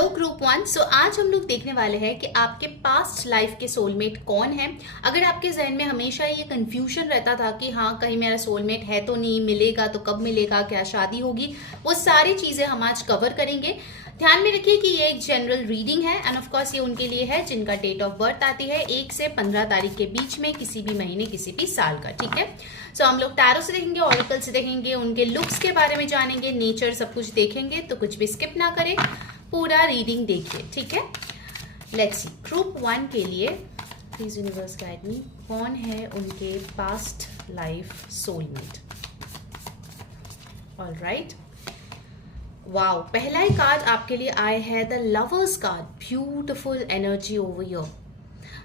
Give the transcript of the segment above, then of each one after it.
Hello group one. सो आज हम लोग देखने वाले हैं कि आपके पास्ट लाइफ के सोलमेट कौन है। अगर आपके जहन में हमेशा ये कंफ्यूजन रहता था कि हाँ कहीं मेरा सोलमेट है तो नहीं, मिलेगा तो कब मिलेगा, क्या शादी होगी, वो सारी चीज़ें हम आज कवर करेंगे। ध्यान में रखिए कि ये एक जनरल रीडिंग है एंड ऑफ कोर्स ये उनके लिए है जिनका डेट ऑफ बर्थ आती है 1 से 15 तारीख के बीच में, किसी भी महीने किसी भी साल का। ठीक है, सो हम लोग टैरो से देखेंगे, ऑरिकल से देखेंगे, उनके लुक्स के बारे में जानेंगे, नेचर सब कुछ देखेंगे, तो कुछ भी स्किप ना करें, पूरा रीडिंग देखिए। ठीक है, लेट्स सी ग्रुप वन के लिए प्लीज यूनिवर्स गाइड मी, कौन है उनके past life soulmate. Alright, wow, पहला ही कार्ड आपके लिए आया है the lovers card. Beautiful energy over your.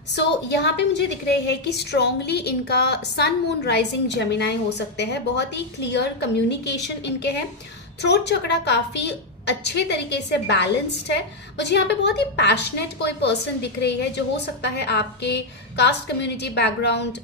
So यहाँ पे मुझे दिख रहे हैं कि स्ट्रांगली इनका सन मून राइजिंग जेमिनाई हो सकते हैं। बहुत ही क्लियर कम्युनिकेशन इनके हैं। थ्रोट चक्रा काफी अच्छे तरीके से बैलेंस्ड है। मुझे यहाँ पे बहुत ही पैशनेट कोई पर्सन दिख रही है जो हो सकता है आपके कास्ट कम्युनिटी बैकग्राउंड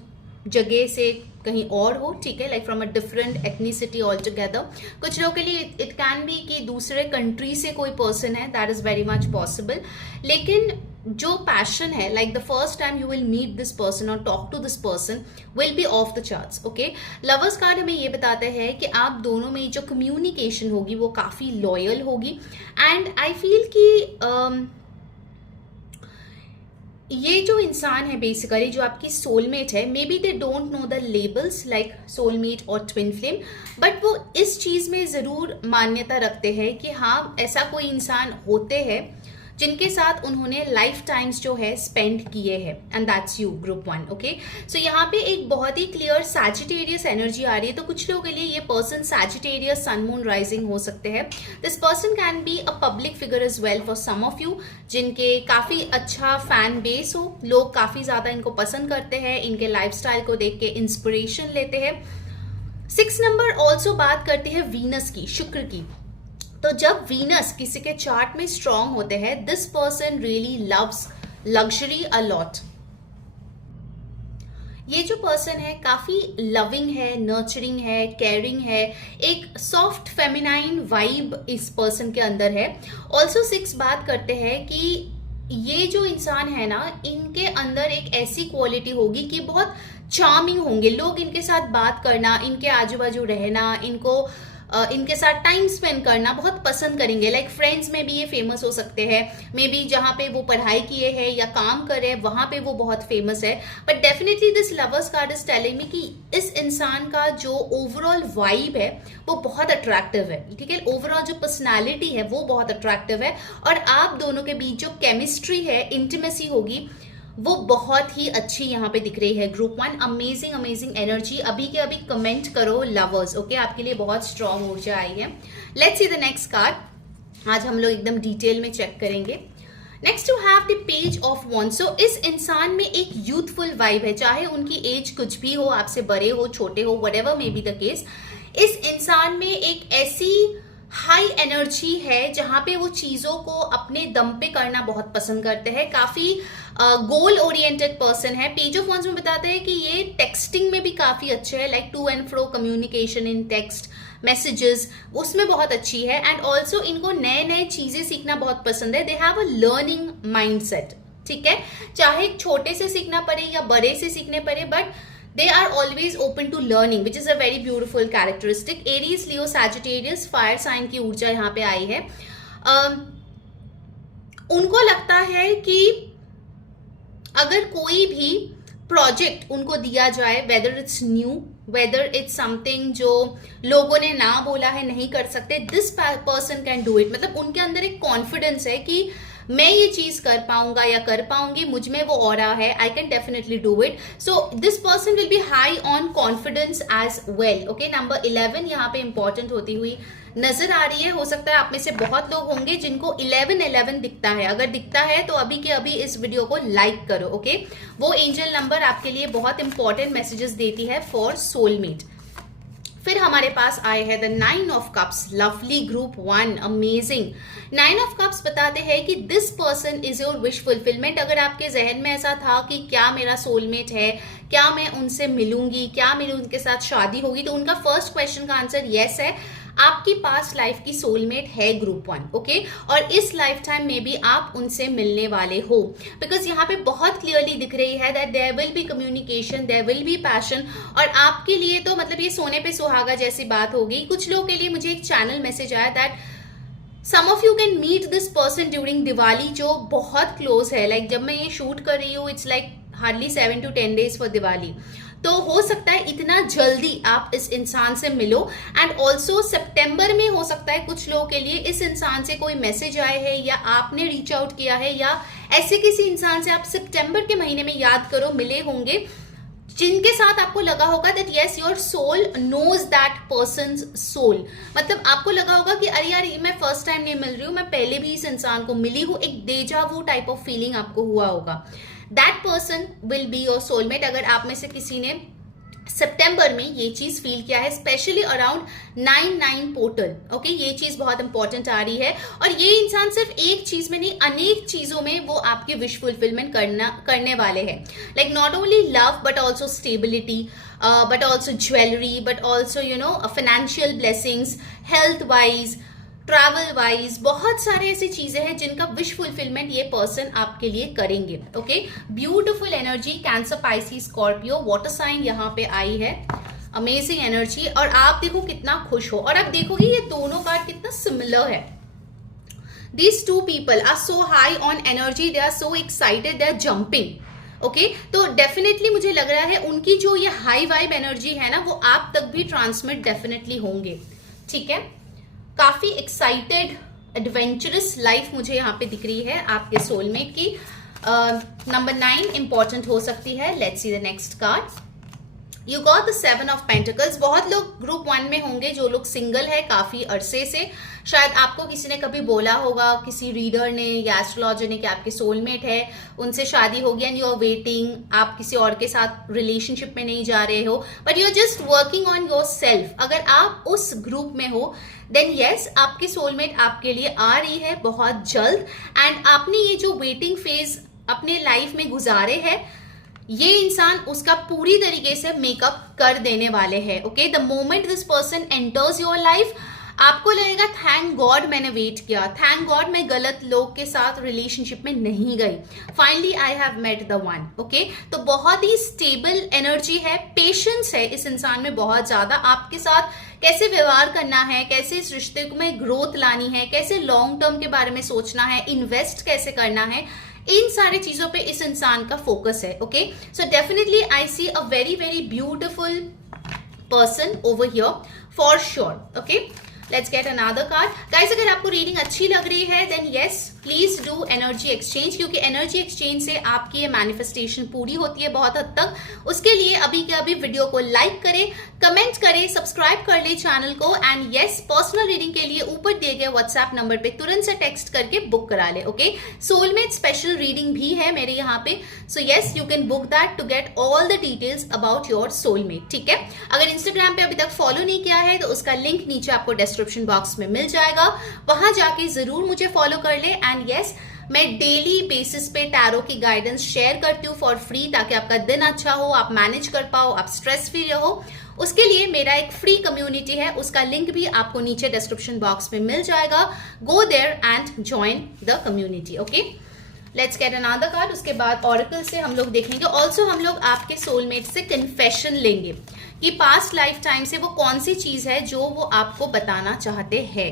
जगह से कहीं और हो। ठीक है, like from a different ethnicity all together. कुछ लोगों के लिए इट कैन बी कि दूसरे कंट्री से कोई पर्सन है, that is very much possible. लेकिन जो पैशन है, like the first time you will meet this person और talk to this person will be off the charts. Okay, lovers card हमें ये बताते हैं कि आप दोनों में जो कम्युनिकेशन होगी वो काफी लॉयल होगी। एंड आई फील कि ये जो इंसान है बेसिकली जो आपकी सोलमेट है, may be they don't know the labels like soulmate और ट्विन फ्लेम, बट वो इस चीज में जरूर मान्यता रखते हैं कि हाँ ऐसा कोई इंसान होते हैं जिनके साथ उन्होंने लाइफ टाइम्स जो है स्पेंड किए हैं, and that's you group one. Okay, so यहाँ पे एक बहुत ही क्लियर सैजिटेरियस एनर्जी आ रही है। तो कुछ लोगों के लिए ये person Sagittarius sun moon rising हो सकते हैं। This person can be a public figure is well for some of you, जिनके काफी अच्छा फैन बेस हो, लोग काफी ज्यादा इनको पसंद करते हैं, इनके लाइफस्टाइल को देख के इंस्पिरेशन लेते हैं। 6 नंबर ऑल्सो बात करती है वीनस की, शुक्र की। तो जब वीनस किसी के चार्ट में स्ट्रांग होते हैं, this person really loves luxury a lot. ये जो पर्सन है काफी लविंग है, नर्चरिंग है, केयरिंग है, एक सॉफ्ट फेमिनाइन वाइब इस पर्सन के अंदर है। ऑल्सो 6 बात करते हैं कि ये जो इंसान है ना, इनके अंदर एक ऐसी क्वालिटी होगी कि बहुत चार्मिंग होंगे लोग, इनके साथ बात करना, इनके आजू बाजू रहना, इनके साथ टाइम स्पेंड करना बहुत पसंद करेंगे। लाइक फ्रेंड्स में भी ये फेमस हो सकते हैं, मे बी जहाँ पे वो पढ़ाई किए हैं या काम कर रहे हैं वहां पे वो बहुत फेमस है। But definitely this lovers card is telling me कि इस इंसान का जो ओवरऑल वाइब है वो बहुत अट्रैक्टिव है। ठीक है, ओवरऑल जो पर्सनैलिटी है वो बहुत अट्रैक्टिव है, और आप दोनों के बीच जो केमिस्ट्री है, इंटीमेसी होगी, वो बहुत ही अच्छी यहाँ पे दिख रही है group one. Amazing amazing energy. अभी के अभी कमेंट करो लवर्स। ओके, आपके लिए बहुत स्ट्रांग ऊर्जा आई है। Let's see the next card. आज हम लोग एकदम डिटेल में चेक करेंगे। Next you have the page of wands. So इस इंसान में एक यूथफुल वाइब है, चाहे उनकी एज कुछ भी हो, आपसे बड़े हो, छोटे हो, whatever may be the case. इस इंसान में एक ऐसी हाई एनर्जी है जहां पे वो चीजों को अपने दम पे करना बहुत पसंद करते हैं। काफी गोल ओरिएंटेड पर्सन है। पेज ऑफ वॉन्ड्स में बताते हैं कि ये टेक्सटिंग में भी काफी अच्छे है, like to and fro communication in text messages, उसमें बहुत अच्छी है। एंड ऑल्सो इनको नए नए चीजें सीखना बहुत पसंद है। They have a learning mindset. ठीक है, चाहे छोटे से सीखना पड़े या बड़े से सीखने पड़े, but they are always open to learning, which is a very beautiful characteristic. Aries, Leo, Sagittarius, fire sign की ऊर्जा यहाँ पे आई है। उनको लगता है कि अगर कोई भी प्रोजेक्ट उनको दिया जाए, whether it's new, whether it's something जो लोगों ने ना बोला है नहीं कर सकते, this person can do it. मतलब उनके अंदर एक कॉन्फिडेंस है कि मैं ये चीज कर पाऊंगा या कर पाऊंगी, मुझ में वो ऑरा है, I can definitely do it. So this person will be high on confidence as well. Okay, number 11 यहाँ पे इंपॉर्टेंट होती हुई नजर आ रही है। हो सकता है आप में से बहुत लोग होंगे जिनको 1111 दिखता है। अगर दिखता है तो अभी के अभी इस वीडियो को लाइक करो। ओके, वो एंजल नंबर आपके लिए बहुत इंपॉर्टेंट मैसेजेस देती है फॉर सोलमेट। फिर हमारे पास आए हैं the 9 of cups. Lovely group one, amazing. 9 of cups बताते हैं कि this person is your wish fulfilment. अगर आपके जहन में ऐसा था कि क्या मेरा सोलमेट है, क्या मैं उनसे मिलूंगी, क्या मेरी उनके साथ शादी होगी, तो उनका फर्स्ट क्वेश्चन का आंसर यस है। आपकी पास्ट लाइफ की सोलमेट है ग्रुप 1, ओके। और इस लाइफ टाइम में भी आप उनसे मिलने वाले हो, बिकॉज यहाँ पे बहुत क्लियरली दिख रही है that there will be communication, there will be passion. और आपके लिए तो मतलब ये सोने पे सुहागा जैसी बात होगी। कुछ लोगों के लिए मुझे एक चैनल मैसेज आया that some of you can meet this person during Diwali, जो बहुत क्लोज है। लाइक जब मैं ये शूट कर रही हूँ it's like hardly 7 to 10 days for Diwali. तो हो सकता है इतना जल्दी आप इस इंसान से मिलो। एंड ऑल्सो सितंबर में हो सकता है कुछ लोगों के लिए इस इंसान से कोई मैसेज आए है या आपने रीच आउट किया है, या ऐसे किसी इंसान से आप सितंबर के महीने में याद करो मिले होंगे, जिनके साथ आपको लगा होगा that yes your soul knows that person's soul. मतलब आपको लगा होगा कि अरे यार मैं फर्स्ट टाइम नहीं मिल रही हूँ, मैं पहले भी इस इंसान को मिली हूँ, एक डेजा वू टाइप ऑफ फीलिंग आपको हुआ होगा। That person will be your soulmate. अगर आप में से किसी ने सितंबर में ये चीज फील किया है, स्पेशली अराउंड 9/9 पोर्टल, ओके, ये चीज बहुत इंपॉर्टेंट आ रही है। और ये इंसान सिर्फ एक चीज में नहीं, अनेक चीजों में वो आपकी विश फुलफिलमेंट करने वाले हैं। Like not only love but also stability, but also jewellery, but also you know financial blessings, health wise, travel wise, बहुत सारे ऐसी चीजें हैं जिनका विश फुलफिलमेंट ये पर्सन आपके लिए करेंगे, okay. Beautiful energy, Cancer, Pisces, Scorpio, water sign यहाँ पे आई है। Amazing energy. और आप देखो कितना खुश हो, और आप देखोगे ये दोनों कार्ड कितना सिमिलर है। These two people are so high on energy, they are so excited, they are jumping, okay. तो डेफिनेटली मुझे लग रहा है उनकी जो ये हाई वाइब एनर्जी है ना, वो आप तक भी ट्रांसमिट डेफिनेटली होंगे, ठीक है। काफी एक्साइटेड एडवेंचरस लाइफ मुझे यहाँ पे दिख रही है आपके सोलमेट की। नंबर 9 इंपॉर्टेंट हो सकती है। Let's see the next card. You got the 7 of pentacles. बहुत लोग ग्रुप 1 में होंगे जो लोग सिंगल है काफी अरसे से। शायद आपको किसी ने कभी बोला होगा, किसी रीडर ने या एस्ट्रोलॉजर ने, कि आपके सोलमेट है, उनसे शादी होगी एंड यू आर वेटिंग, आप किसी और के साथ रिलेशनशिप में नहीं जा रहे हो, but you are just working on yourself. अगर आप उस ग्रुप में हो देन यस, आपकी सोलमेट आपके लिए आ रही है बहुत जल्द। एंड आपने ये जो वेटिंग फेज अपने लाइफ में गुजारे हैं, ये इंसान उसका पूरी तरीके से मेकअप कर देने वाले हैं, okay. The moment this person enters your life, आपको लगेगा थैंक गॉड मैंने वेट किया, थैंक गॉड मैं गलत लोग के साथ रिलेशनशिप में नहीं गई, finally I have met the one, okay. तो बहुत ही स्टेबल एनर्जी है, पेशेंस है इस इंसान में बहुत ज्यादा। आपके साथ कैसे व्यवहार करना है, कैसे इस रिश्ते में ग्रोथ लानी है, कैसे लॉन्ग टर्म के बारे में सोचना है, इन्वेस्ट कैसे करना है, इन सारी चीजों पे इस इंसान का फोकस है, okay. So definitely I see a very very beautiful person over here for sure, okay. Let's get another card. Guys, अगर आपको रीडिंग अच्छी लग रही है then yes please do energy exchange, क्योंकि एनर्जी एक्सचेंज से आपकी ये मैनिफेस्टेशन पूरी होती है बहुत हद तक। उसके लिए अभी के अभी वीडियो को लाइक करें, कमेंट करें, सब्सक्राइब कर ले चैनल को, एंड यस पर्सनल रीडिंग के लिए ऊपर दिए गए व्हाट्सएप नंबर पे तुरंत से टेक्स्ट करके बुक करा ले, ओके। सोलमेट स्पेशल रीडिंग भी है मेरे यहाँ पे, so yes you can book that to get all the details about your soulmate, ठीक है। अगर इंस्टाग्राम पे अभी तक फॉलो नहीं किया है तो उसका लिंक नीचे आपको डिस्क्रिप्शन बॉक्स में मिल जाएगा, वहां जाके जरूर मुझे फॉलो कर ले। एंड यस, मैं डेली बेसिस पे टैरो की गाइडेंस शेयर करती हूँ फॉर फ्री, ताकि आपका दिन अच्छा हो, आप मैनेज कर पाओ, आप स्ट्रेस फ्री रहो। उसके लिए मेरा एक फ्री कम्युनिटी है, उसका लिंक भी आपको नीचे डिस्क्रिप्शन बॉक्स में मिल जाएगा। Go there and join the community, okay. Let's get another card. उसके बाद ऑरेकल से हम लोग देखेंगे। ऑल्सो हम लोग आपके सोलमेट से कन्फेशन लेंगे कि पास्ट लाइफ टाइम से वो कौन सी चीज है जो वो आपको बताना चाहते हैं।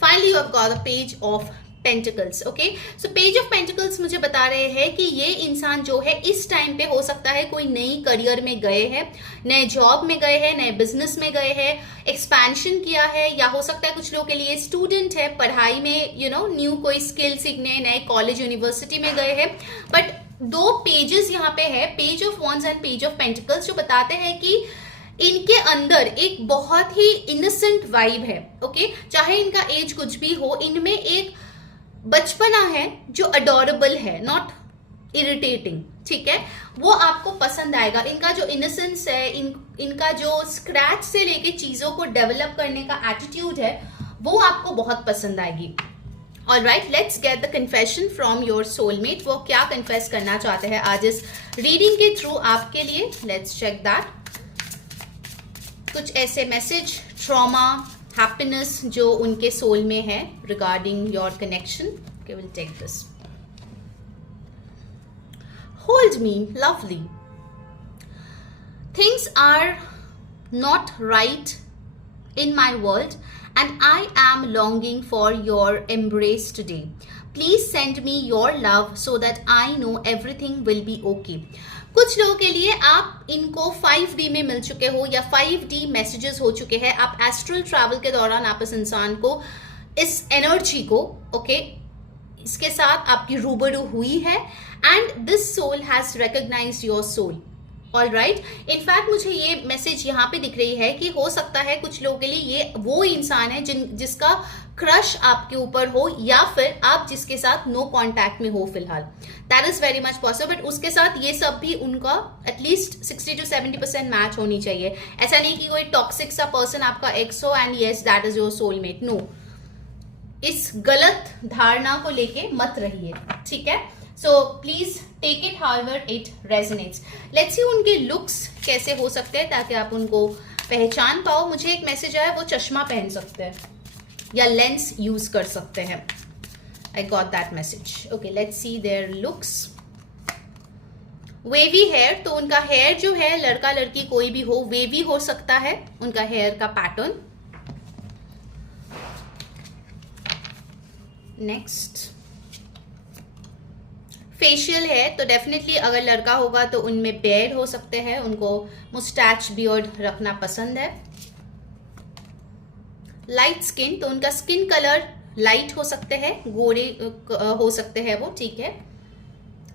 Finally you have got the page of Pentacles, okay. So page of Pentacles मुझे बता रहे हैं कि ये इंसान जो है इस टाइम पे हो सकता है कोई नई करियर में गए हैं, नए जॉब में गए हैं, नए बिजनेस में गए हैं, एक्सपेंशन किया है, या हो सकता है कुछ लोगों के लिए स्टूडेंट है, पढ़ाई में यू नो न्यू कोई स्किल सीखने नए कॉलेज यूनिवर्सिटी में गए हैं। बट 2 पेजेस यहाँ पे है, page of wands and page of pentacles, जो बताते हैं कि इनके अंदर एक बहुत ही इनोसेंट वाइब है, ओके। चाहे इनका एज कुछ भी हो, इनमें एक बचपना है जो अडोरेबल है, नॉट इरिटेटिंग, ठीक है। वो आपको पसंद आएगा। इनका जो इनोसेंस है, इनका जो स्क्रैच से लेके चीजों को डेवलप करने का एटीट्यूड है, वो आपको बहुत पसंद आएगी। Alright, let's get the confession from your soulmate. वो क्या कन्फेस करना चाहते हैं आज इस रीडिंग के थ्रू आपके लिए। Let's check that. कुछ ऐसे मैसेज, ट्रॉमा, हैप्पीनेस जो उनके सोल में है regarding your connection. Okay, will take this. Hold me lovely. Things are not right in my world and I am longing for your embrace today. Please send me your love so that I know everything will be okay. कुछ लोगों के लिए आप इनको 5D में मिल चुके हो या 5D मैसेजेस हो चुके हैं. आप एस्ट्रल ट्रैवल के दौरान आप इस इंसान को, इस एनर्जी को, ओके, इसके साथ आपकी रूबरू हुई है and this soul has recognised your soul. All right. In fact मुझे ये मैसेज यहाँ पे दिख रही है कि हो सकता है कुछ लोगों के लिए ये वो इंसान है जिसका क्रश आपके ऊपर हो या फिर आप जिसके साथ नो कांटेक्ट में हो फिलहाल. That is very much possible. But उसके साथ ये सब भी उनका एटलीस्ट 60 to 70% मैच होनी चाहिए. ऐसा नहीं कि कोई टॉक्सिक सा पर्सन आपका एक्स हो and yes that is your soulmate. No, इस गलत धारणा को लेके मत रहिए, ठीक है. So please take it however it resonates. Let's see उनके looks कैसे हो सकते हैं ताकि आप उनको पहचान पाओ. मुझे एक मैसेज आया, वो चश्मा पहन सकते हैं या लेंस यूज कर सकते हैं. I got that message. Okay, let's see their looks. Wavy hair, तो उनका हेयर जो है, लड़का लड़की कोई भी हो, वेवी हो सकता है उनका हेयर का पैटर्न. नेक्स्ट, फेशियल है, तो डेफिनेटली अगर लड़का होगा तो उनमें बेयर्ड हो सकते हैं, उनको मुस्टैच बियर्ड रखना पसंद है. लाइट स्किन, तो उनका स्किन कलर लाइट हो सकते हैं, गोरे हो सकते हैं वो, ठीक है.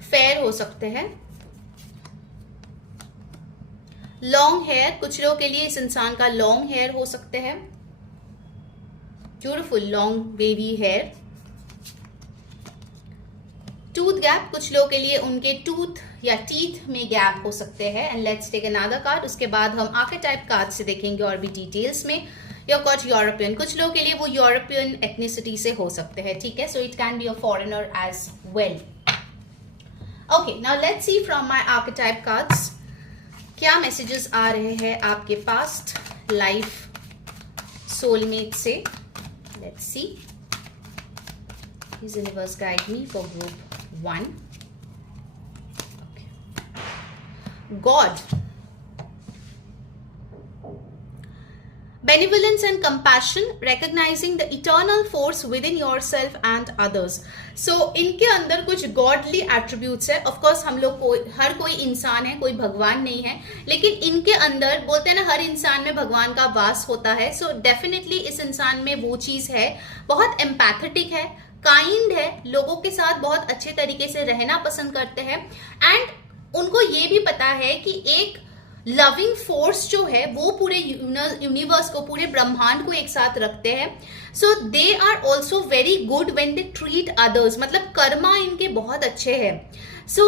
फेयर हो सकते हैं. लॉन्ग हेयर, कुछ लोगों के लिए इस इंसान का लॉन्ग हेयर हो सकते हैं. Beautiful long wavy hair. Tooth gap, कुछ लोगों के लिए उनके टूथ या टीथ में गैप हो सकते हैं. And let's take another card. उसके बाद हम आर्केटाइप कार्ड से देखेंगे और भी डिटेल्स में. योर गॉट यूरोपियन, कुछ लोगों के लिए वो यूरोपियन एथनिसिटी से हो सकते हैं, ठीक है. So it can be a foreigner as well. Okay, now let's see from my archetype cards क्या मैसेजेस आ रहे हैं आपके पास्ट लाइफ सोलमेट से. Let's see. Please universe guide me for group 1. Okay. God. Benevolence and compassion, recognizing the eternal force within yourself and others. So इनके अंदर कुछ godly attributes है. Of course हम लोग हर कोई इंसान है, कोई भगवान नहीं है, लेकिन इनके अंदर बोलते हैं ना, हर इंसान में भगवान का वास होता है. So definitely इस इंसान में वो चीज है. बहुत empathetic है, काइंड है, लोगों के साथ बहुत अच्छे तरीके से रहना पसंद करते हैं एंड उनको ये भी पता है कि एक लविंग फोर्स जो है वो पूरे यूनिवर्स को, पूरे ब्रह्मांड को एक साथ रखते हैं. So they are also very good when they treat others. मतलब कर्मा इनके बहुत अच्छे हैं. सो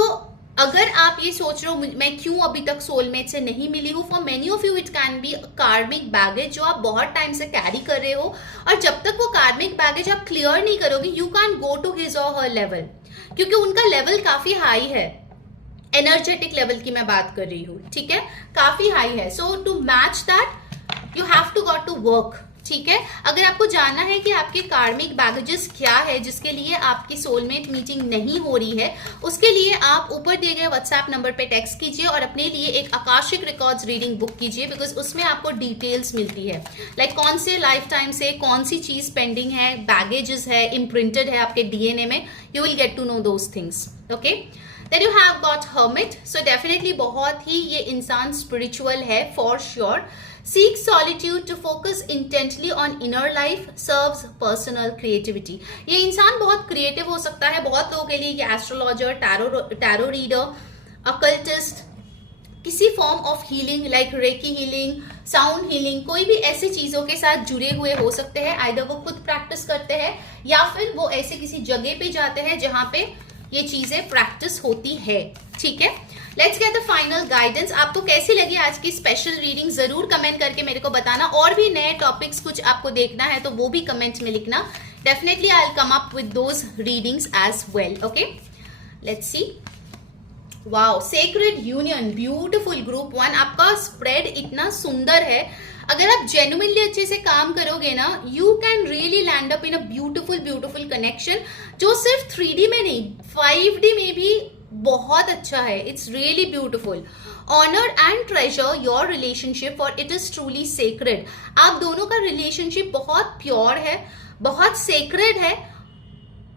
अगर आप ये सोच रहे हो मैं क्यों अभी तक सोलमेट से नहीं मिली हूँ, for many of you it can B कार्मिक बैगेज जो आप बहुत टाइम से कैरी कर रहे हो. और जब तक वो कार्मिक बैगेज आप क्लियर नहीं करोगे, you can go to his और हर लेवल, क्योंकि उनका लेवल काफी हाई है. एनर्जेटिक लेवल की मैं बात कर रही हूँ, ठीक है, काफी हाई है. So to match that you have to got to work, ठीक है. अगर आपको जानना है कि आपके कार्मिक बैगेजेस क्या है जिसके लिए आपकी सोलमेट मीटिंग नहीं हो रही है, उसके लिए आप ऊपर दिए गए व्हाट्सएप नंबर पे टेक्स्ट कीजिए और अपने लिए एक आकाशिक रिकॉर्ड्स रीडिंग बुक कीजिए, बिकॉज उसमें आपको डिटेल्स मिलती है. लाइक कौन से लाइफ टाइम से कौन सी चीज पेंडिंग है, बैगेजेस है, इम्प्रिंटेड है आपके डीएनए में. You will get to know those things. Okay, then you have got Hermit. So definitely बहुत ही ये इंसान स्पिरिचुअल है for sure. Seek solitude to focus intently on inner life, serves personal creativity. ये इंसान बहुत क्रिएटिव हो सकता है. बहुत लोगों के लिए ये एस्ट्रोलॉजर, टैरो रीडर, अकल्टिस्ट, किसी form of healing like recce healing, sound healing, कोई भी ऐसी चीजों के साथ जुड़े हुए हो सकते हैं. आइदर वो खुद प्रैक्टिस करते हैं या फिर वो ऐसे किसी जगह पे जाते हैं जहां पे ये चीजें प्रैक्टिस होती है, ठीक है. Let's get the final guidance. आपको कैसी लगी आज की स्पेशल रीडिंग जरूर कमेंट करके मेरे को बताना. और भी नए टॉपिक्स कुछ आपको देखना है तो वो भी कमेंट में लिखना. Definitely I will come up with those readings as well. Okay, let's see. Wow, sacred union, beautiful. Group 1 आपका स्प्रेड इतना सुंदर है. अगर आप जेन्युइनली अच्छे से काम करोगे ना, you can really land up in a beautiful beautiful connection, जो सिर्फ 3D में नहीं 5D में भी बहुत अच्छा है. It's really beautiful. Honour and treasure your relationship और इट इज ट्रूली सेक्रेड. आप दोनों का रिलेशनशिप बहुत प्योर है, बहुत सेक्रेड है.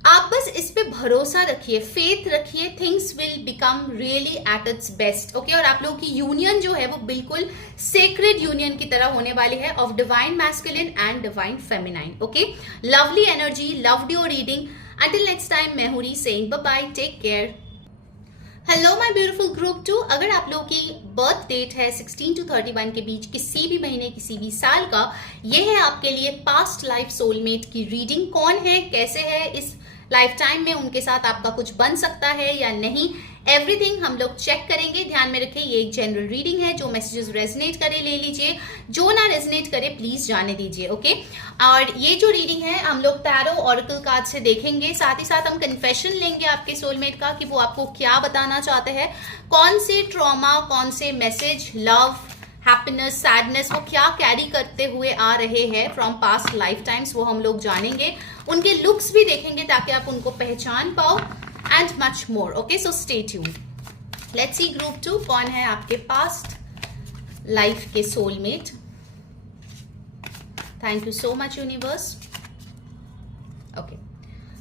आप बस इस पे भरोसा रखिए, फेथ रखिए, things will become really at its best. Okay, और आप लोगों की यूनियन जो है वो बिल्कुल सेक्रेड यूनियन की तरह होने वाली है, of divine masculine and divine feminine. Okay, lovely energy, loved your reading. Until next time, मैं हूं री saying bye bye, take care. Hello my beautiful group 2. अगर आप लोगों की बर्थ डेट है 16 to 31 के बीच, किसी भी महीने किसी भी साल का, ये है आपके लिए पास्ट लाइफ सोलमेट की रीडिंग. कौन है, कैसे है, इस लाइफ टाइम में उनके साथ आपका कुछ बन सकता है या नहीं, एवरीथिंग हम लोग चेक करेंगे. ध्यान में रखिए ये एक जनरल रीडिंग है. जो मैसेजेस रेजनेट करे ले लीजिए, जो ना रेजनेट करे प्लीज जाने दीजिए. ओके, और ये जो रीडिंग है हम लोग टैरो ऑरेकल कार्ड से देखेंगे. साथ ही साथ हम कन्फेशन लेंगे आपके सोलमेट का कि वो आपको क्या बताना चाहते हैं, कौन से ट्रॉमा, कौन से मैसेज, लव, हैप्पीनेस, सैडनेस वो क्या कैरी करते हुए आ रहे हैं फ्रॉम पास्ट लाइफ टाइम्स, वो हम लोग जानेंगे. उनके लुक्स भी देखेंगे ताकि आप उनको पहचान पाओ, and much more. Okay, so stay tuned. Let's see group 2, कौन है आपके पास्ट लाइफ के soulmate. Thank you so much universe. Okay,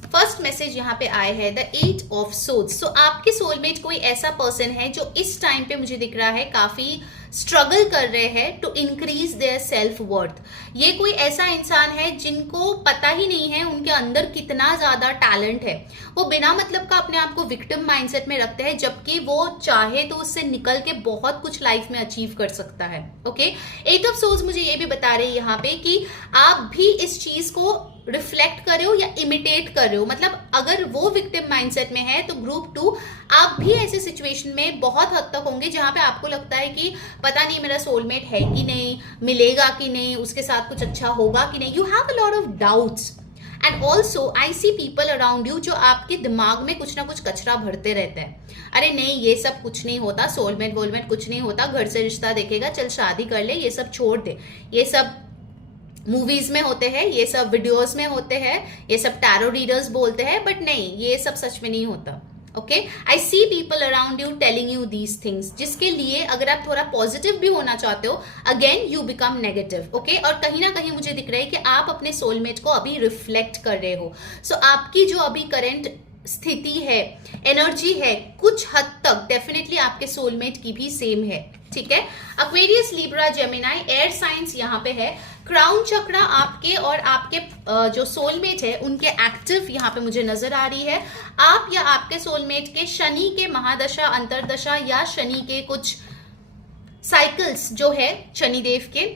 first message यहाँ पे आए हैं द 8 ऑफ सोर्ड्स. सो आपके सोलमेट कोई ऐसा पर्सन है जो इस टाइम पे मुझे दिख रहा है काफी स्ट्रगल कर रहे हैं to increase their self worth. ये कोई ऐसा इंसान है जिनको पता ही नहीं है उनके अंदर कितना ज्यादा टैलेंट है. वो बिना मतलब का अपने आप को विक्टिम माइंडसेट में रखते हैं, जबकि वो चाहे तो उससे निकल के बहुत कुछ लाइफ में अचीव कर सकता है. ओके, 8 ऑफ सोर्ड्स मुझे ये भी बता रहे हैं यहाँ पे कि आप भी इस चीज को रिफ्लेक्ट कर रहे हो या इमिटेट कर रहे हो. मतलब अगर वो विक्टिम माइंडसेट में है तो ग्रुप 2 आप भी ऐसे सिचुएशन में बहुत हद तक होंगे जहां पे आपको लगता है कि पता नहीं मेरा सोलमेट है कि नहीं, मिलेगा कि नहीं, उसके साथ कुछ अच्छा होगा कि नहीं. You have a lot of doubts and also I see people around you जो आपके दिमाग में कुछ ना कुछ कचरा भरते रहते हैं. अरे नहीं, ये सब कुछ नहीं होता, सोलमेट वोलमेट कुछ नहीं होता, घर से रिश्ता देखेगा, चल शादी कर ले, ये सब छोड़ दे, ये सब मूवीज में होते हैं, ये सब वीडियोस में होते हैं, ये सब टैरो रीडर्स बोलते हैं, बट नहीं, ये सब सच में नहीं होता. Okay, I see people around you telling you these things, जिसके लिए अगर आप थोड़ा पॉजिटिव भी होना चाहते हो, again you become negative. Okay, और कहीं ना कहीं मुझे दिख रहा है कि आप अपने सोलमेट को अभी रिफ्लेक्ट कर रहे हो. सो आपकी जो अभी करंट स्थिति है, एनर्जी है, कुछ हद तक डेफिनेटली आपके सोलमेट की भी सेम है. ठीक है, Aquarius, Libra, Gemini, air science यहाँ पे है. क्राउन चक्रा आपके और आपके जो सोलमेट है उनके एक्टिव यहाँ पे मुझे नजर आ रही है. आप या आपके सोलमेट के शनि के महादशा, अंतरदशा या शनि के कुछ साइकिल्स जो है शनिदेव के,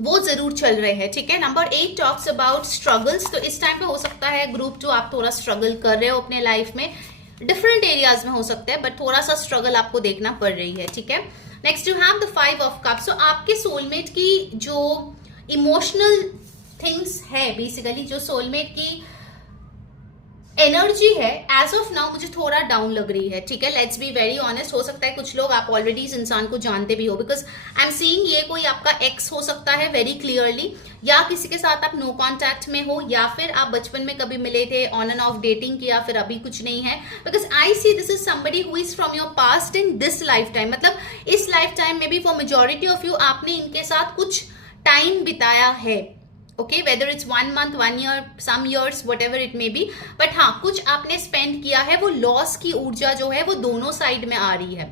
वो जरूर चल रहे हैं. ठीक है, नंबर 8 टॉक्स अबाउट स्ट्रगल्स. तो इस टाइम पे हो सकता है ग्रुप 2 आप थोड़ा स्ट्रगल कर रहे हो अपने लाइफ में, डिफरेंट एरियाज में हो सकता है, बट थोड़ा सा स्ट्रगल आपको देखना पड़ रही है. ठीक है, next you have the 5 of cups. So आपके सोलमेट की जो इमोशनल थिंग्स है, बेसिकली जो सोलमेट की एनर्जी है, एज ऑफ नाउ मुझे थोड़ा डाउन लग रही है. ठीक है, लेट्स बी वेरी ऑनेस्ट. हो सकता है कुछ लोग आप ऑलरेडी इस इंसान को जानते भी हो, बिकॉज आई एम सीइंग ये कोई आपका एक्स हो सकता है वेरी क्लियरली, या किसी के साथ आप नो कॉन्टैक्ट में हो, या फिर आप बचपन में कभी मिले थे, ऑन एंड ऑफ डेटिंग किया, फिर अभी कुछ नहीं है. Because I see this is somebody who is from your past in this life time. मतलब इस लाइफ टाइम में भी फॉर मेजोरिटी ऑफ यू आपने इनके साथ कुछ टाइम बिताया है. Okay, whether it's 1 month, 1 year, some years, whatever it may be, but हाँ कुछ आपने स्पेंड किया है. वो लॉस की ऊर्जा जो है वो दोनों साइड में आ रही है,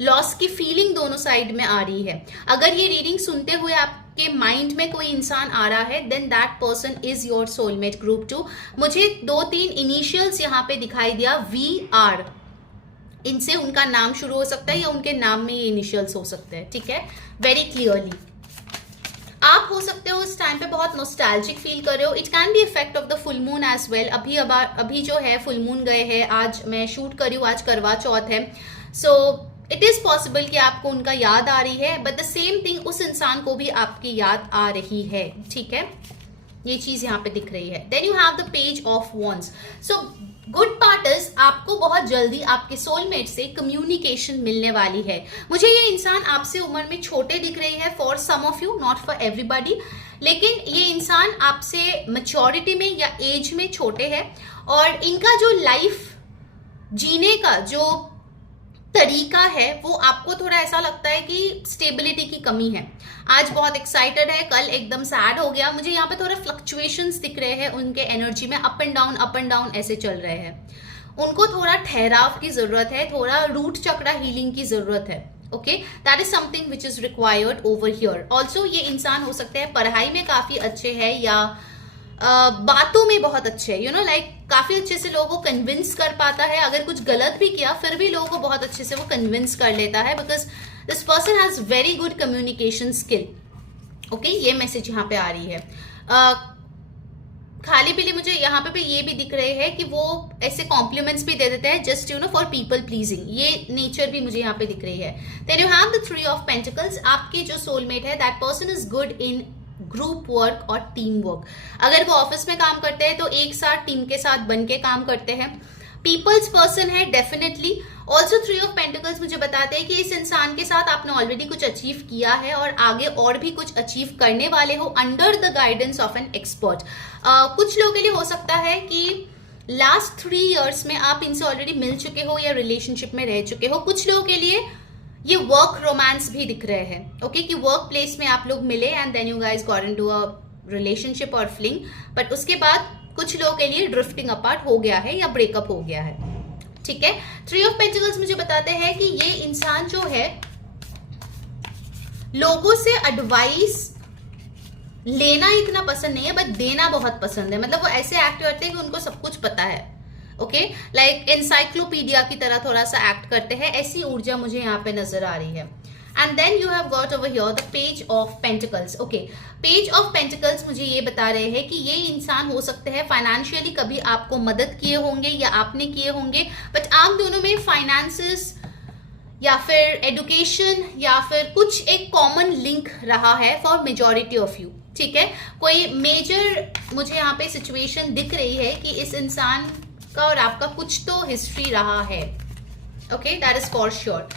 लॉस की फीलिंग दोनों साइड में आ रही है. अगर ये रीडिंग सुनते हुए आपके माइंड में कोई इंसान आ रहा है, then that person is your soulmate group 2. मुझे 2-3 इनिशियल्स यहाँ पे दिखाई दिया, VR, इनसे उनका नाम शुरू हो सकता है या उनके नाम में ये इनिशियल्स हो सकते हैं. ठीक है, वेरी क्लियरली आप हो सकते हो इस टाइम पे बहुत नॉस्टैल्जिक फील कर रहे हो. It can be effect of the full moon as well. अभी जो है फुल मून गए हैं, आज मैं शूट कर रही हूँ, आज करवा चौथ है. सो इट इज पॉसिबल कि आपको उनका याद आ रही है, बट द सेम थिंग उस इंसान को भी आपकी याद आ रही है. ठीक है, ये चीज यहाँ पे दिख रही है। Then you have the page of wands. So good part is आपको बहुत जल्दी आपके सोलमेट से कम्युनिकेशन मिलने वाली है। मुझे ये इंसान आपसे उम्र में छोटे दिख रही है for some of you, not for everybody, लेकिन ये इंसान आपसे मैच्योरिटी में या एज में छोटे है और इनका जो लाइफ जीने का जो तरीका है वो आपको थोड़ा ऐसा लगता है कि स्टेबिलिटी की कमी है। आज बहुत एक्साइटेड है, कल एकदम सैड हो गया। मुझे यहाँ पे थोड़ा फ्लक्चुएशंस दिख रहे हैं उनके एनर्जी में, अप एंड डाउन ऐसे चल रहे हैं। उनको थोड़ा ठहराव की जरूरत है, थोड़ा रूट चक्रा हीलिंग की जरूरत है। Okay, that is something which is required over here. Also ये इंसान हो सकते हैं पढ़ाई में काफी अच्छे है या बातों में बहुत अच्छे है, यू नो लाइक काफी अच्छे से लोगों को कन्विंस कर पाता है। अगर कुछ गलत भी किया फिर भी लोगों को बहुत अच्छे से वो कन्विंस कर लेता है, because this person has very good communication skill. Okay, ये मैसेज यहाँ पे आ रही है। खाली पीली मुझे यहाँ पे भी ये भी दिख रहे हैं कि वो ऐसे कॉम्प्लीमेंट्स भी दे देते हैं just you know for people pleasing. ये नेचर भी मुझे यहाँ पे दिख रही है। Then you have the 3 of Pentacles. आपके जो सोलमेट है that person is good in group work और टीम वर्क। अगर वो ऑफिस में काम करते हैं तो एक साथ टीम के साथ बन के काम करते हैं। पीपल्स पर्सन है डेफिनेटली। ऑल्सो 3 ऑफ पेंटिकल्स मुझे बताते हैं कि इस इंसान के साथ आपने ऑलरेडी कुछ अचीव किया है और आगे और भी कुछ अचीव करने वाले हो under the guidance of an expert. कुछ लोगों के लिए हो सकता है कि लास्ट 3 इयर्स में आप इनसे ऑलरेडी मिल चुके हो या रिलेशनशिप में रह चुके हो। कुछ लोगों के लिए ये वर्क रोमांस भी दिख रहे हैं। ओके, कि वर्क प्लेस में आप लोग मिले and then you guys got into a relationship और फ्लिंग, बट उसके बाद कुछ लोगों के लिए ड्रिफ्टिंग अपार्ट हो गया है या ब्रेकअप हो गया है। ठीक है, 3 ऑफ पेंटिकल्स मुझे बताते हैं कि ये इंसान जो है लोगों से एडवाइस लेना इतना पसंद नहीं है, बट देना बहुत पसंद है। मतलब वो ऐसे एक्ट करते हैं कि उनको सब कुछ पता है। ओके, लाइक एनसाइक्लोपीडिया की तरह थोड़ा सा एक्ट करते हैं, ऐसी ऊर्जा मुझे यहाँ पे नजर आ रही है। And then you have got over here the page of Pentacles. Okay, Page of Pentacles मुझे ये बता रहे हैं कि ये इंसान हो सकते हैं फाइनेंशियली कभी आपको मदद किए होंगे या आपने किए होंगे, बट आप दोनों में फाइनेंसेस या फिर एडुकेशन या फिर कुछ एक कॉमन लिंक रहा है फॉर मेजॉरिटी ऑफ यू। ठीक है, कोई मेजर मुझे यहाँ पे सिचुएशन दिख रही है कि इस इंसान का और आपका कुछ तो हिस्ट्री रहा है। Okay, that is for sure.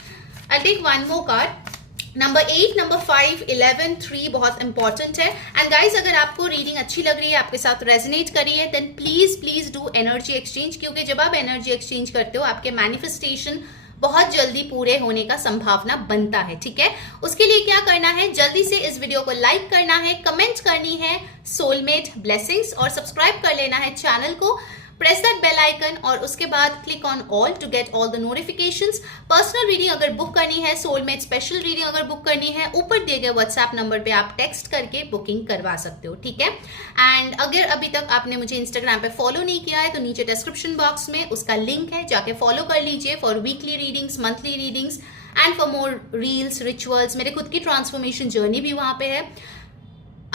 I take one more card. Number 8, number 5, 11, 3 बहुत इंपॉर्टेंट है। एंड गाइज, अगर आपको रीडिंग अच्छी लग रही है, आपके साथ रेजोनेट करी है, then please do energy exchange, क्योंकि जब आप एनर्जी एक्सचेंज करते हो आपके मैनिफेस्टेशन बहुत जल्दी पूरे होने का संभावना बनता है। ठीक है, उसके लिए क्या करना है, जल्दी से इस वीडियो को लाइक करना है, कमेंट करनी है सोलमेट ब्लेसिंग्स और सब्सक्राइब कर लेना है चैनल को। प्रेस दैट बेल आइकन और उसके बाद click on all to get all the notifications. Personal reading अगर बुक करनी है, सोलमेट स्पेशल रीडिंग अगर बुक करनी है, ऊपर दिए गए व्हाट्सएप नंबर पे आप टेक्स्ट करके बुकिंग करवा सकते हो। ठीक है, एंड अगर अभी तक आपने मुझे इंस्टाग्राम पे फॉलो नहीं किया है तो नीचे डिस्क्रिप्शन बॉक्स में उसका लिंक है, जाके फॉलो कर लीजिए for weekly readings, monthly readings and for more reels, rituals. मेरे खुद की ट्रांसफॉर्मेशन जर्नी भी वहां पे है।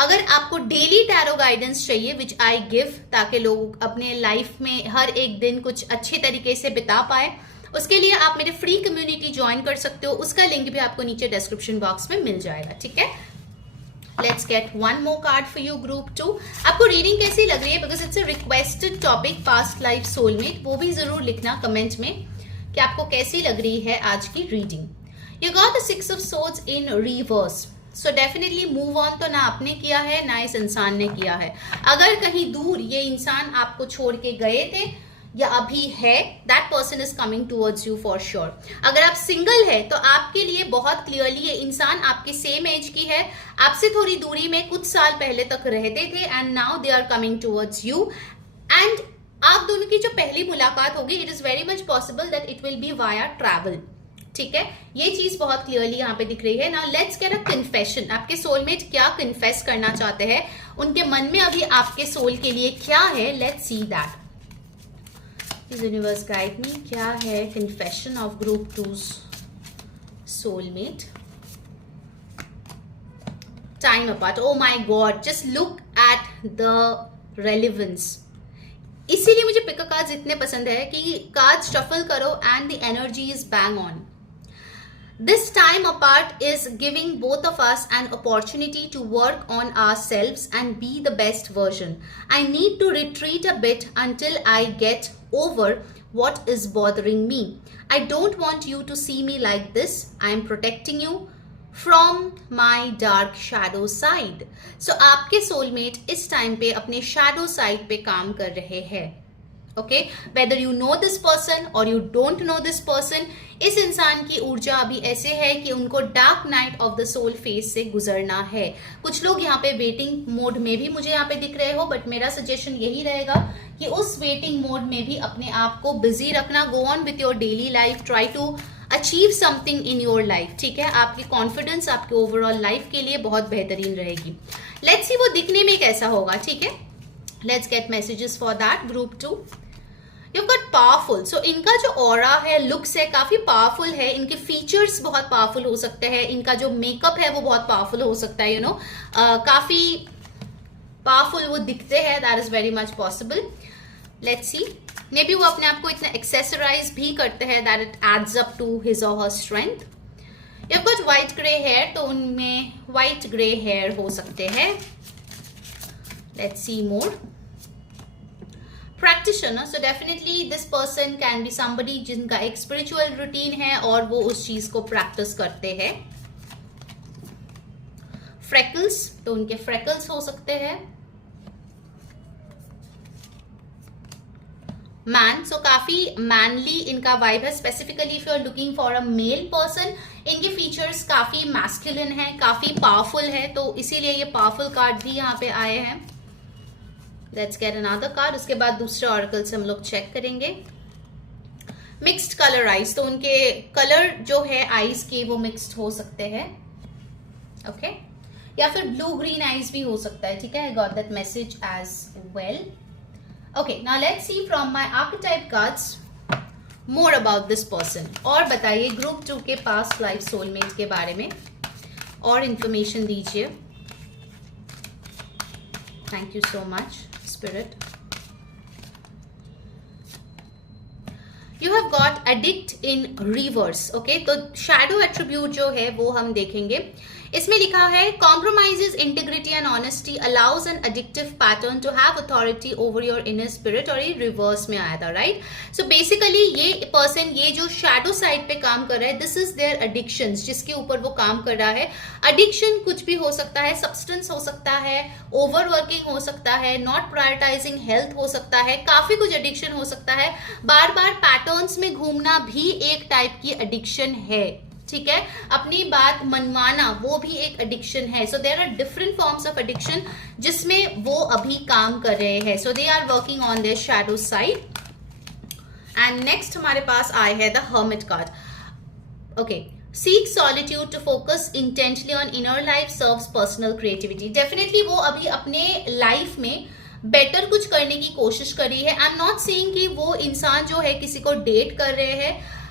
अगर आपको डेली टैरो गाइडेंस चाहिए विच आई गिव, ताकि लोग अपने लाइफ में हर एक दिन कुछ अच्छे तरीके से बिता पाए, उसके लिए आप मेरे फ्री कम्युनिटी ज्वाइन कर सकते हो। उसका लिंक भी आपको नीचे डिस्क्रिप्शन बॉक्स में मिल जाएगा। ठीक है, let's get one more card for you group 2। आपको रीडिंग कैसी लग रही है, because it's a requested topic, past life soulmate, वो भी जरूर लिखना कमेंट में कि आपको कैसी लग रही है आज की reading. You got the 6 of swords in reverse. So definitely move on तो ना आपने किया है ना इस इंसान ने किया है। अगर कहीं दूर ये इंसान आपको छोड़ के गए थे या अभी है, that person is coming towards you for sure. अगर आप सिंगल है तो आपके लिए बहुत क्लियरली ये इंसान आपके सेम एज की है, आपसे थोड़ी दूरी में कुछ साल पहले तक रहते थे and now they are coming towards you. एंड आप दोनों की जो पहली मुलाकात होगी, it is very much possible that it will be via travel. ठीक है, ये चीज बहुत क्लियरली यहाँ पे दिख रही है। Now let's get a confession. आपके सोलमेट क्या कन्फेस करना चाहते हैं, उनके मन में अभी आपके सोल के लिए क्या है, let's see that. Universe guide me, क्या है confession of group 2 soulmate. Time apart, oh my God, just look at the relevance. इसीलिए मुझे पिक कार्ड्स इतने पसंद है कि कार्ड्स शफल करो and the energy is bang on. This time apart is giving both of us an opportunity to work on ourselves and be the best version. I need to retreat a bit until I get over what is bothering me. I don't want you to see me like this. I am protecting you from my dark shadow side. So आपके soulmate इस time पे अपने shadow side पे काम कर रहे हैं. Okay, whether you know this person और you don't know this person, इस इंसान की ऊर्जा अभी ऐसे है कि उनको dark night of the soul phase से गुजरना है. कुछ लोग यहाँ पे वेटिंग मोड में भी मुझे यहाँ पे दिख रहे हो, बट मेरा सजेशन यही रहेगा कि उस वेटिंग मोड में भी अपने आप को बिजी रखना. Go on with your daily life, try to achieve something in your life. ठीक है, आपकी कॉन्फिडेंस आपके ओवरऑल लाइफ के लिए बहुत बेहतरीन रहेगी. लेट्स सी वो दिखने में कैसा होगा. ठीक है, let's get messages for that. Group 2, You've got powerful. So इनका जो ऑरा है, लुक्स है, काफी पावरफुल है. इनके फीचर्स बहुत पावरफुल हो सकते हैं. इनका जो मेकअप है वो बहुत पावरफुल हो सकता है. काफी पावरफुल वो दिखते हैं. That is very much possible. Let's see, maybe वो अपने आप को इतना एक्सेसराइज भी करते हैं that it adds up to his और her strength. You've got white grey hair, तो उनमें white grey hair हो सकते हैं. Let's see more. Practitioner, so definitely this person can be somebody जिनका एक स्पिरिचुअल रूटीन है और वो उस चीज को प्रैक्टिस करते हैं. फ्रेकल्स, तो उनके फ्रेकल्स हो सकते हैं. मैन, सो काफी मैनली इनका वाइब है. Specifically if you are looking for a male person, इनके फीचर्स काफी मैस्कुलिन है, काफी पावरफुल है, तो इसीलिए ये पावरफुल कार्ड भी यहाँ पे आए हैं. Let's get another card. उसके बाद दूसरे ऑरेकल से हम लोग चेक करेंगे. मिक्स्ड कलर आइज, तो उनके कलर जो है आइज के वो मिक्स्ड हो सकते हैं. ओके, या फिर ब्लू ग्रीन आइज भी हो सकता है. ठीक है, I got that message as well. Okay, now let's see from my archetype cards more about this person. और बताइए ग्रुप 2 के पास्ट लाइफ सोलमेट के बारे में और इंफॉर्मेशन दीजिए. Thank you so much Spirit. You have got addict in reverse. Okay, तो shadow attribute जो है वो हम देखेंगे. इसमें लिखा है compromises integrity and honesty allows an addictive pattern to have authority over your inner spirit. और ये रिवर्स में आया था, राइट. सो बेसिकली ये पर्सन, ये जो शैडो साइड पे काम कर रहा है, दिस इज देयर एडिक्शंस, जिसके ऊपर वो काम कर रहा है. एडिक्शन कुछ भी हो सकता है, सब्सटेंस हो सकता है, ओवरवर्किंग हो सकता है, नॉट प्रायोरिटाइजिंग हेल्थ हो सकता है, काफी कुछ एडिक्शन हो सकता है. बार बार पैटर्न्स में घूमना भी एक टाइप की एडिक्शन है. ठीक है, अपनी बात मनवाना वो भी एक एडिक्शन है. So there are different forms of addiction जिसमें वो अभी काम कर रहे हैं. So they are working on their shadow side. And next हमारे पास आए है the hermit card. Okay, seek solitude to focus intently on inner life serves personal creativity. Definitely वो अभी अपने लाइफ में बेटर कुछ करने की कोशिश कर रही है. आई एम नॉट सेइंग कि वो इंसान जो है किसी को डेट कर रहे हैं,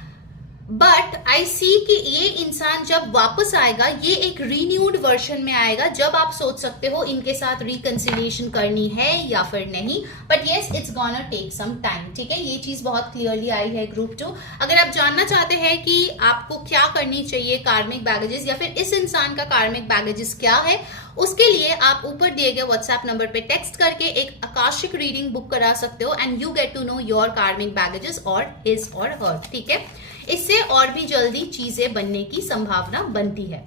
बट आई सी कि ये इंसान जब वापस आएगा ये एक रीन्यूड वर्जन में आएगा, जब आप सोच सकते हो इनके साथ रिकंसिलिएशन करनी है या फिर नहीं. But yes, it's gonna take some time. ठीक है, ये चीज बहुत क्लियरली आई है ग्रुप 2. अगर आप जानना चाहते हैं कि आपको क्या करनी चाहिए, कार्मिक बैगेजेस या फिर इस इंसान का कार्मिक बैगेजेस क्या है, उसके लिए आप ऊपर दिए गए व्हाट्सएप नंबर पे टेक्स्ट करके एक आकाशिक रीडिंग बुक करा सकते हो and you get to know your karmic baggages और हिज और हर. ठीक है, इससे और भी जल्दी चीजें बनने की संभावना बनती है.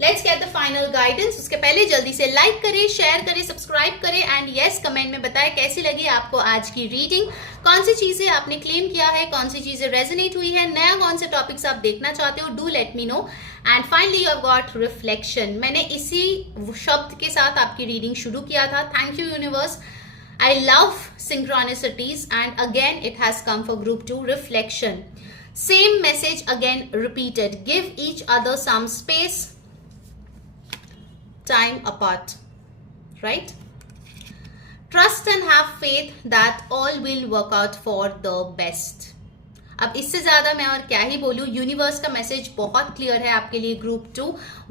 Let's get the final guidance. उसके पहले जल्दी से लाइक करें, शेयर करें, सब्सक्राइब करें एंड यस कमेंट में बताएं कैसी लगी आपको आज की रीडिंग. कौन सी चीजें आपने क्लेम किया है, कौन सी चीजें रेजोनेट हुई है, नया कौन से टॉपिक्स आप देखना चाहते हो, do let me know. And finally you have got reflection. मैंने इसी शब्द के साथ आपकी रीडिंग शुरू किया था. Thank you universe. I love synchronicities and again it has come for group 2, reflection. Same message again repeated. Give each other some space, time apart, right? Trust and have faith that all will work out for the best. अब इससे ज्यादा मैं और क्या ही बोलूं, universe का message बहुत clear है आपके लिए group 2।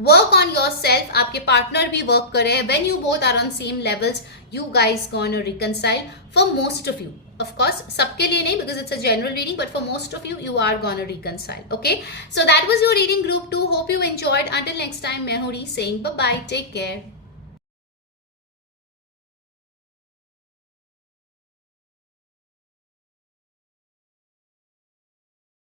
Work on yourself, आपके पार्टनर भी वर्क करे हैं, when you both are on same levels you guys gonna reconcile for most of you. Of course, सबके लिए नहीं, because it's a general reading, but for most of you, you are gonna reconcile. Okay, so that was your reading group 2. Hope you enjoyed. Until next time, मैं हूँ री saying bye bye. Take care.